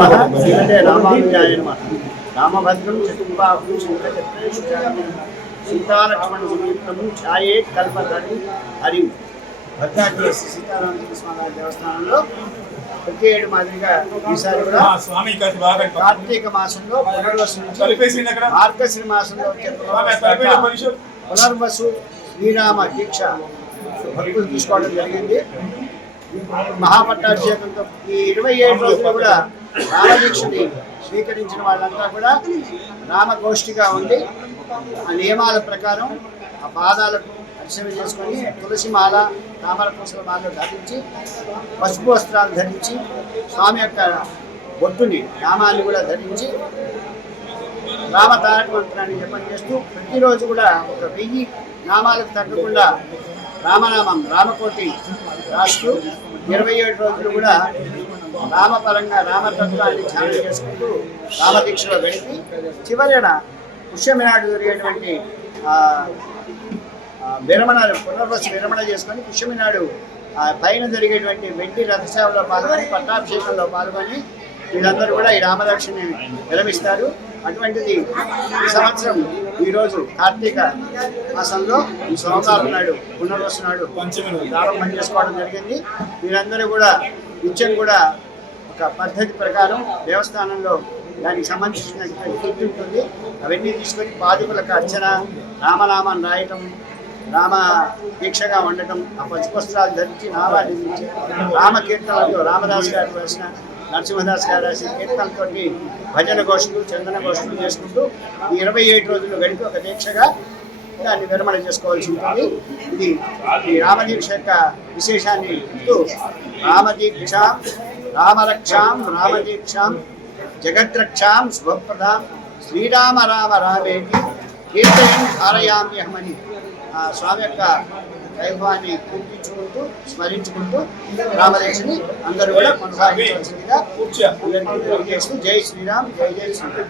శ్రీమతే రామానుజాయ నమః. రామభద్రం చతుర్బాహుం సీతాలక్ష్మణ సంయుక్తము ఛాయే కల్పతరు హరి. భద్రాద్రి సీతారామచంద్ర స్వామి దేవస్థానంలో ప్రతి ఏడు మాదిరిగా ఈసారి కూడా కార్తీక మాసంలో పునర్వసు నుంచి మార్గశ్రీ మాసంలో పునర్వసు శ్రీరామ దీక్ష భక్తులు తీసుకోవడం జరిగింది. మహాపట్టాభిషేకంతో ఈ 27 రోజులు కూడా రామదీక్షని స్వీకరించిన వాళ్ళంతా కూడా రామగోష్ఠిగా ఉండి ఆ నియమాల ప్రకారం ఆ పాదాలకు అర్చన చేసుకొని తులసి మాల తామరపూసల మాల ధరించి పసుపు వస్త్రాలు ధరించి స్వామి యొక్క బొట్టుని నామాన్ని కూడా ధరించి రామ తారక మంత్రాన్ని జపం చేస్తూ ప్రతిరోజు కూడా ఒక 1000 నామాలకు తగ్గకుండా రామనామం రామకోటి రాస్తూ 27 రోజులు కూడా రామపరంగా రామతత్వాన్ని ధ్యానం చేసుకుంటూ రామదీక్షలో గడిపి చివరిన పుష్యమి నాడు జరిగేటువంటి పునర్వసు విరమణ చేసుకొని పుష్యమి నాడు పైన జరిగేటువంటి వెండి రథసేవలో పాల్గొని పట్టాభిషేకంలో పాల్గొని వీళ్ళందరూ కూడా ఈ రామదక్షిణి విరమిస్తారు. అటువంటిది ఈ సంవత్సరం ఈరోజు కార్తీక మాసంలో ఈ సోమవారం నాడు పునర్వసు నాడు ప్రారంభం చేసుకోవడం జరిగింది. వీరందరూ కూడా నిత్యం కూడా ఒక పద్ధతి ప్రకారం దేవస్థానంలో దానికి సంబంధించిన కీర్తి ఉంటుంది. అవన్నీ తీసుకొని పాదుకులకు అర్చన, రామనామాన్ని రాయటం, రామ దీక్షగా ఉండటం, ఆ పసుపస్త్రాలు ధరించి నామాలు ధరించి రామకీర్తనలతో రామదాస్ గారు రాసిన నరసింహదాస్ గారు రాసిన కీర్తనలతో భజన గోష్ఠులు చందన గోష్ఠులు చేసుకుంటూ ఈ 27 రోజులు గడిపి ఒక దీక్షగా దాన్ని విరమణ చేసుకోవాల్సి ఉంటుంది. ఇది ఈ రామదీక్ష యొక్క విశేషాన్ని ఇస్తూ రామదీక్షాం రామరక్షాం రామదీక్షాం జగద్రక్షాం శుభప్రదాం శ్రీరామ రామ రామేతి కీర్తయం ధారయామ్యహమని స్వామి యొక్క వైభవాన్ని కీర్తించుకుంటూ స్మరించుకుంటూ రామదీక్షని అందరూ కూడా కొనసాగించవలసిందిగా చేస్తూ జై శ్రీరామ్ జై జై శ్రీరామ్.